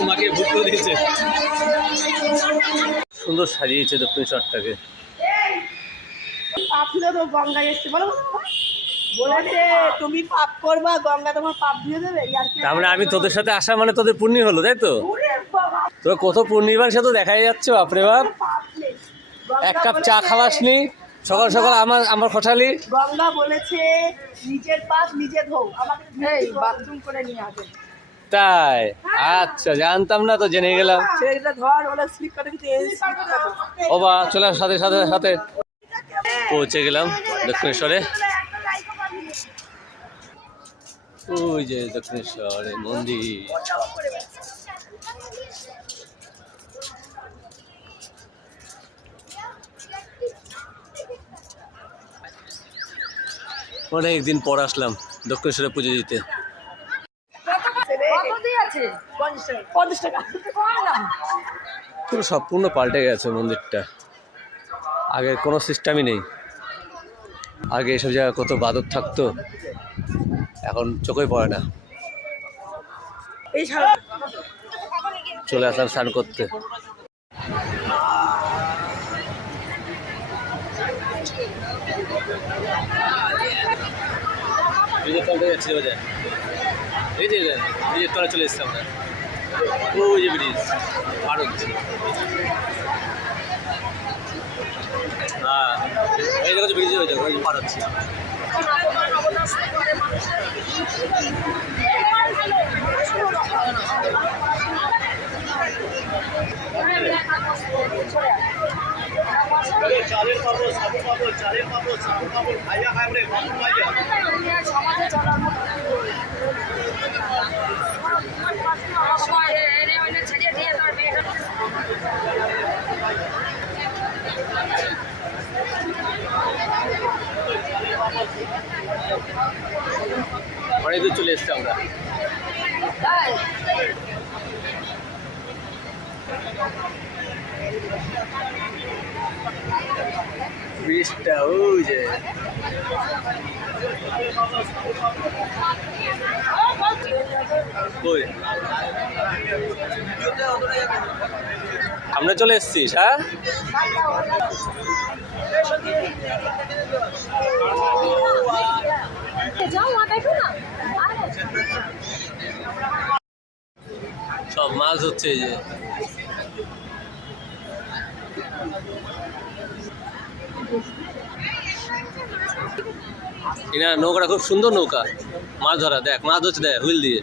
তোমাকে ভুল করে দিয়েছে। সুন্দর সাজিয়েছে দক্ষিণেশ্বরটাকে। গঙ্গা এসছে বলো, বলেছে তুমি পাপ করবা, গঙ্গা তোমার পাপ দিয়ে দেবে। তার মানে আমি তোদের সাথে আসা মানে তোদের পুণ্য হলো, তাই তো? তোর কত পূর্ণিমার সাথে দেখাই যাচ্ছে, বাপরে বাপ। এক কাপ চা খাওয়াসনি সকাল সকাল, আমার খটালি। গঙ্গা বলেছে নিজের পাপ নিজে ধো, আমাকে বাথরুম করে নিয়ে আসে। তাই? আচ্ছা, জানতাম না তো, জেনে গেলাম। সেটা ধর ওরা স্লিপ করে দিতে। ও বা, চলে সাথে সাথে সাথে পৌঁছে গেলাম দক্ষিণেশ্বরে। ওই যে দক্ষিণেশ্বরের মন্দির। অনেকদিন পর আসলাম দক্ষিণেশ্বরে পুজো দিতে। পুরো সম্পূর্ণ পাল্টে গেছে মন্দিরটা, আগে কোনো সিস্টেমই নেই। আগে এসব জায়গায় কত বাদর থাকতো, এখন চোখেই পড়ে না। চলে আসলাম স্নান করতে। ব্রিজের তলাতে যাচ্ছি, এই যে ব্রিজের তলায় চলে এসছি আমরা। ওই যে ব্রিজ পার হচ্ছে। হ্যাঁ, এই জায়গা ব্রিজে হয়ে যাবে, পার হচ্ছে। চালের পাবো, সাবু পাবো, চালের পাবো, সাবু পাবো, খাইয়া খাই রে বাবু খাইয়া। অনেক দূর চলে এসছি আমরা। ব্রিজটা ওই যে, সামনে চলে এসছিস? হ্যাঁ, সব মাছ হচ্ছে এই যে। নৌকাটা খুব সুন্দর নৌকা, মাছ ধরা। দেখ মাছ হচ্ছে, দেখ হুইল দিয়ে।